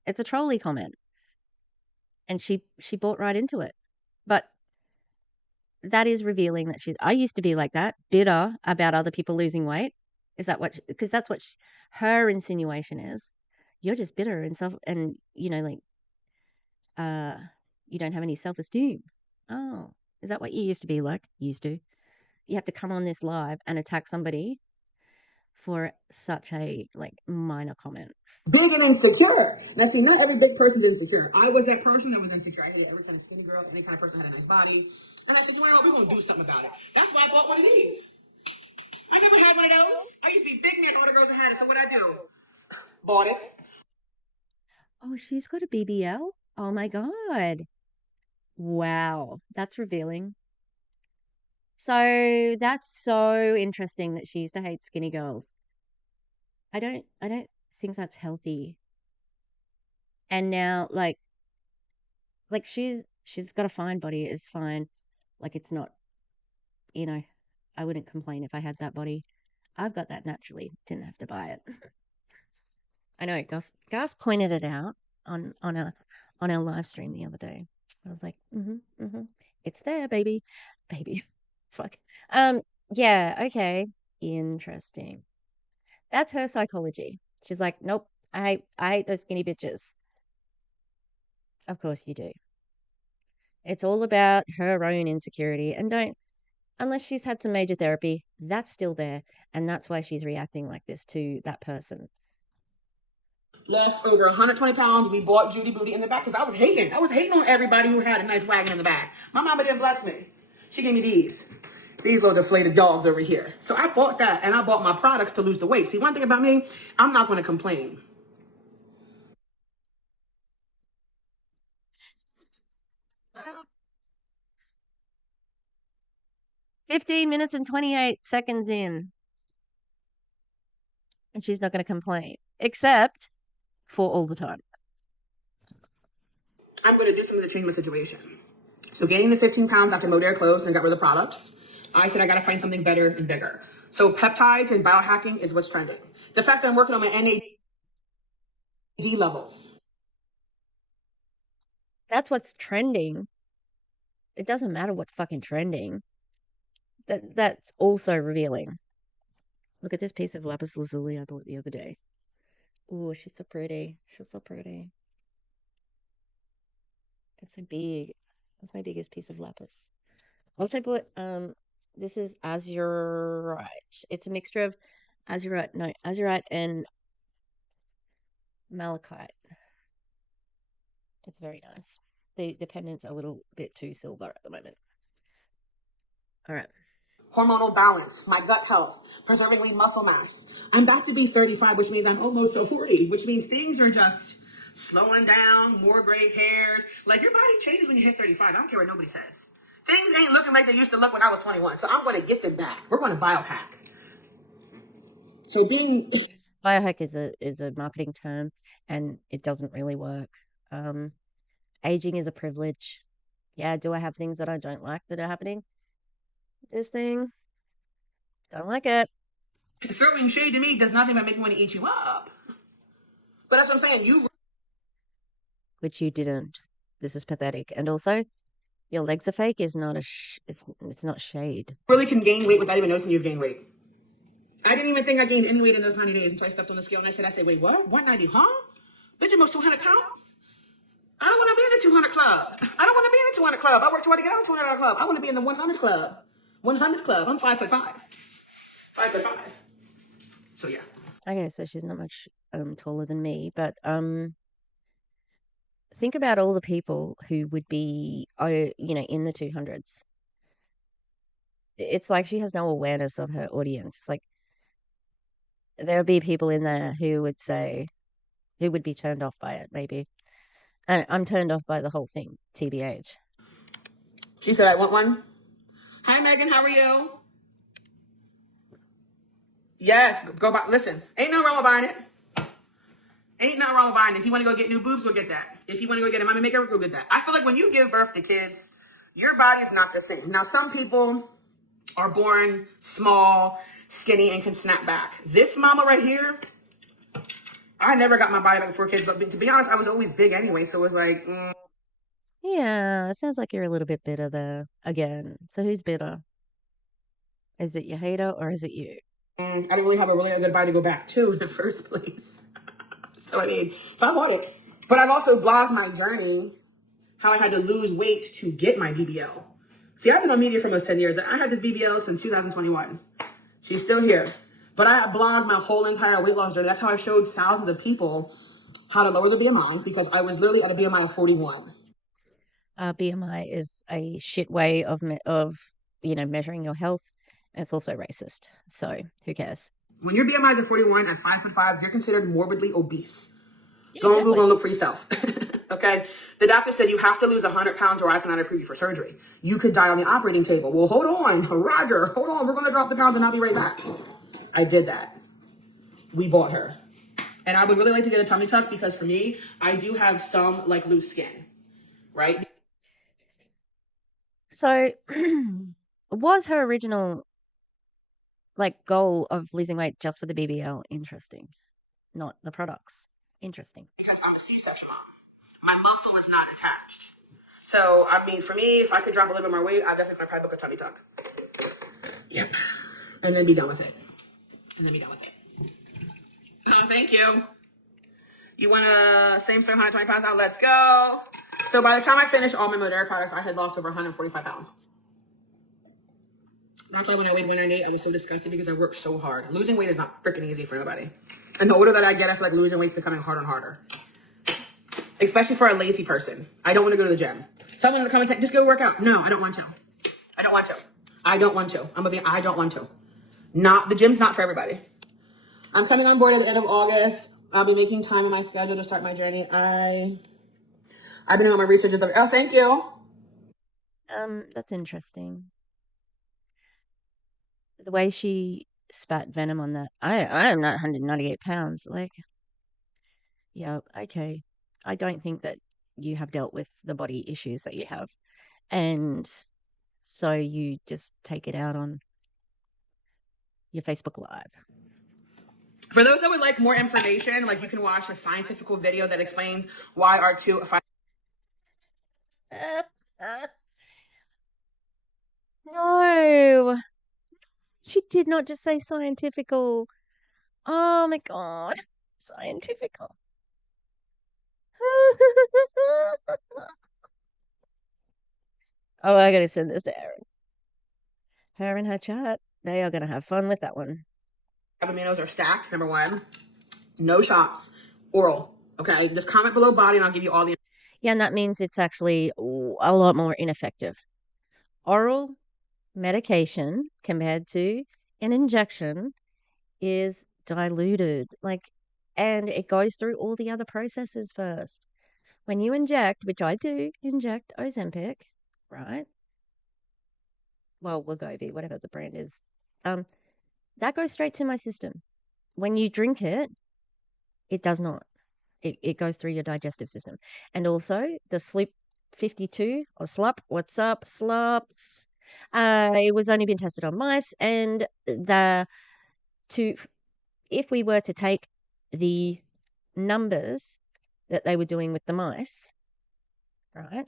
it's a trolly comment, and she bought right into it. But that is revealing that she's. I used to be like that, bitter about other people losing weight. Is that what? Because that's what her insinuation is. You're just bitter and self, and like, uh, you don't have any self esteem. Oh, is that what you used to be like? Used to. You have to come on this live and attack somebody for such a like minor comment. Big and insecure. Now, see, not every big person's insecure. I was that person that was insecure. I hated every kind of skinny girl, any kind of person that had a nice body. And I said, you know what, we're going to do something about it. That's why I bought one of these. I never had one of those. I used to be big neck, all the girls that had it. So what I do? Bought it. Oh, she's got a BBL? Oh my God. Wow. That's revealing. So that's so interesting that she used to hate skinny girls. I don't think that's healthy. And now like she's got a fine body, it's fine. Like it's not, you know, I wouldn't complain if I had that body. I've got that naturally. Didn't have to buy it. I know. Gus pointed it out on our live stream the other day. I was like, it's there, baby, baby. Fuck. Um. Yeah. Okay. Interesting. That's her psychology. She's like, nope. I hate those skinny bitches. Of course you do. It's all about her own insecurity, and don't unless she's had some major therapy, that's still there, and that's why she's reacting like this to that person. Lost over 120 pounds. We bought Judy Booty in the back because I was hating. I was hating on everybody who had a nice wagon in the back. My mama didn't bless me. She gave me these little deflated dogs over here. So I bought that, and I bought my products to lose the weight. See, one thing about me, I'm not going to complain. 15 minutes and 28 seconds in, and she's not going to complain, except for all the time. I'm going to do something to change my situation. So gaining the 15 pounds after Modere closed and got rid of the products, I said I got to find something better and bigger. So peptides and biohacking is what's trending. The fact that I'm working on my NAD levels. That's what's trending. It doesn't matter what's fucking trending. That's also revealing. Look at this piece of lapis lazuli I bought the other day. Ooh, she's so pretty. She's so pretty. It's so big. That's my biggest piece of lapis. Also bought this is azurite. It's a mixture of azurite and malachite. It's very nice. The pendant's a little bit too silver at the moment. All right. Hormonal balance, my gut health, preserving lean muscle mass. I'm about to be 35, which means I'm almost to 40, which means things are just slowing down, more gray hairs. Like your body changes when you hit 35. I don't care what nobody says. Things ain't looking like they used to look when I was 21. So I'm going to get them back. We're going to biohack. So being Biohack is a marketing term, and it doesn't really work. Aging is a privilege. Yeah, do I have things that I don't like that are happening? This thing, don't like it. throwing shade to me does nothing but make me want to eat you up. But that's what I'm saying. You Which you didn't. This is pathetic. And also, your legs are fake is not it's not shade. really can gain weight without even noticing you've gained weight. I didn't even think I gained any weight in those 90 days until I stepped on the scale and I said, wait, what? 190, huh? Bitch, almost 200 pounds? I don't want to be in the 200 club. I don't want to be in the 200 club. I worked hard to get out of the 200 club. I want to be in the 100 club. 100 club. I'm 5'5". 5'5". So yeah. Okay, so she's not much taller than me, but think about all the people who would be in the 200s. It's like she has no awareness of her audience. It's like there would be people in there who would be turned off by it, maybe. And I'm turned off by the whole thing, TBH. She said, I want one. Hi, Megan. How are you? Yes. Go buy. Listen, ain't no wrong with buying it. Ain't nothing wrong with buying it. If you want to go get new boobs, go get that. If you want to go get a mommy makeover, go get that. I feel like when you give birth to kids, your body is not the same. Now, some people are born small, skinny, and can snap back. This mama right here, I never got my body back before kids, but to be honest, I was always big anyway, so it was like... Yeah, it sounds like you're a little bit bitter there again. So who's bitter? Is it your hater or is it you? I didn't really have a really good body to go back to in the first place. So I bought it. But I've also blogged my journey, how I had to lose weight to get my BBL. See, I've been on media for almost 10 years. I had this BBL since 2021. She's still here. But I have blogged my whole entire weight loss journey. That's how I showed thousands of people how to lower the BMI, because I was literally at a BMI of 41. BMI is a shit way of measuring your health. And it's also racist. So who cares? When your BMI is at 41 at 5'5", you're considered morbidly obese. Yeah, Go on exactly. Google and look for yourself. Okay? The doctor said you have to lose 100 pounds or I cannot approve you for surgery. You could die on the operating table. Well, hold on, Roger. Hold on. We're going to drop the pounds and I'll be right back. I did that. We bought her. And I would really like to get a tummy tuck because for me, I do have some like loose skin, right? So was her original like goal of losing weight just for the BBL. Interesting. Not the products. Interesting. because I'm a C-section mom. My muscle was not attached. So, I mean, for me, if I could drop a little bit more weight, I definitely could probably book a tummy tuck. Yep. And then be done with it. Oh, thank you. You want to same store 120 pounds out? Let's go. So by the time I finished all my Modera products, I had lost over 145 pounds. That's why when I weighed 198, I was so disgusted because I worked so hard. Losing weight is not freaking easy for nobody. And the older that I get, I feel like losing weight's becoming harder and harder. Especially for a lazy person. I don't want to go to the gym. Someone in the comments say, just go work out. No, I don't want to. I don't want to. I don't want to. I don't want to. The gym's not for everybody. I'm coming on board at the end of August. I'll be making time in my schedule to start my journey. I've been doing my research. Oh, thank you. That's interesting. The way she spat venom on that. I am not 198 pounds. Like, yeah, okay. I don't think that you have dealt with the body issues that you have. And so you just take it out on your Facebook Live. For those that would like more information, like you can watch a scientific video that explains why our two. No, she did not just say scientifical. Oh my God, scientifical. Oh, I gotta send this to Erin. Her and her chat, they are gonna have fun with that one. Aminos are stacked. Number one, no shots, oral. Okay, just comment below body, and I'll give you all the. Yeah, and that means it's actually a lot more ineffective. Oral medication compared to an injection is diluted, and it goes through all the other processes first. When you inject, which I do inject Ozempic, right? Well, Wegovy, whatever the brand is, that goes straight to my system. When you drink it, it does not. It goes through your digestive system. And also the Sloop 52 or SLUP, what's up, SLUPs? It was only been tested on mice, and if we were to take the numbers that they were doing with the mice, right,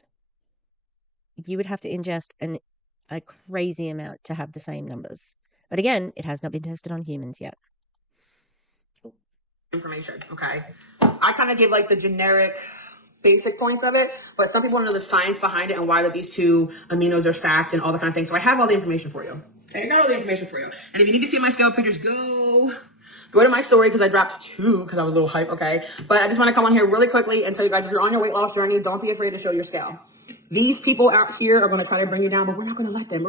you would have to ingest a crazy amount to have the same numbers. But again, it has not been tested on humans yet. Information, okay? I kind of give like the generic basic points of it, but some people want to know the science behind it and why that these two aminos are stacked and all the kind of things. So I have all the information for you. Okay, I got all the information for you. And if you need to see my scale pictures, go to my story because I dropped 2 because I was a little hype, okay? But I just want to come on here really quickly and tell you guys, if you're on your weight loss journey, don't be afraid to show your scale. These people out here are going to try to bring you down, but we're not going to let them.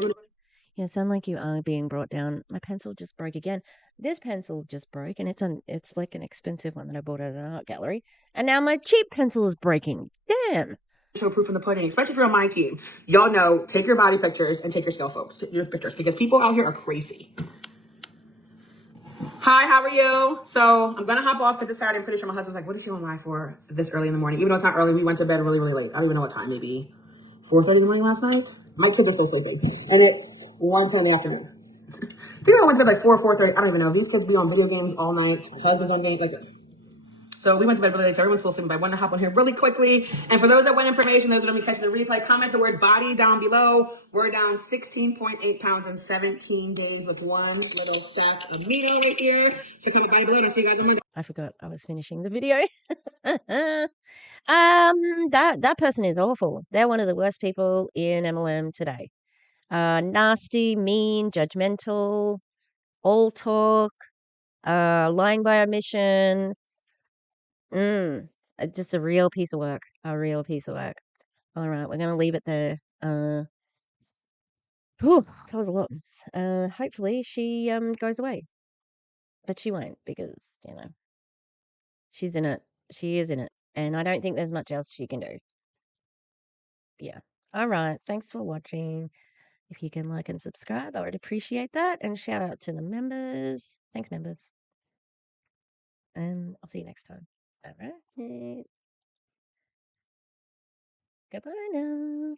Yeah, sound like you are being brought down. My pencil just broke again. This pencil just broke, and it's like an expensive one that I bought at an art gallery. And now my cheap pencil is breaking. Damn. Show proof in the pudding, especially if you're on my team. Y'all know, take your body pictures and take your scale, folks. Take your pictures, because people out here are crazy. Hi, how are you? So I'm gonna hop off because it's Saturday. I'm pretty sure my husband's like, what is she on live for this early in the morning? Even though it's not early, we went to bed really, really late. I don't even know what time, maybe 4:30 in the morning last night. My kids are still sleeping. And it's 1:10 in the afternoon. People went to bed like 4:30. I don't even know. These kids be on video games all night. Husbands on games, like that. So we went to bed really late, so everyone's still sleeping, but I wanted to hop on here really quickly. And for those that want information, those that are going to be catching the replay, comment the word body down below. We're down 16.8 pounds in 17 days with one little stack of amino right here. So comment body below and I'll see you guys on Monday. I forgot I was finishing the video. That person is awful. They're one of the worst people in MLM today. Nasty, mean, judgmental, all talk, lying by omission. Just a real piece of work. A real piece of work. All right, we're gonna leave it there. Whew, that was a lot. Hopefully she goes away, but she won't because she's in it. She is in it, and I don't think there's much else she can do. Yeah. All right. Thanks for watching. If you can like and subscribe, I would appreciate that. And shout out to the members. Thanks, members. And I'll see you next time. All right. Goodbye now.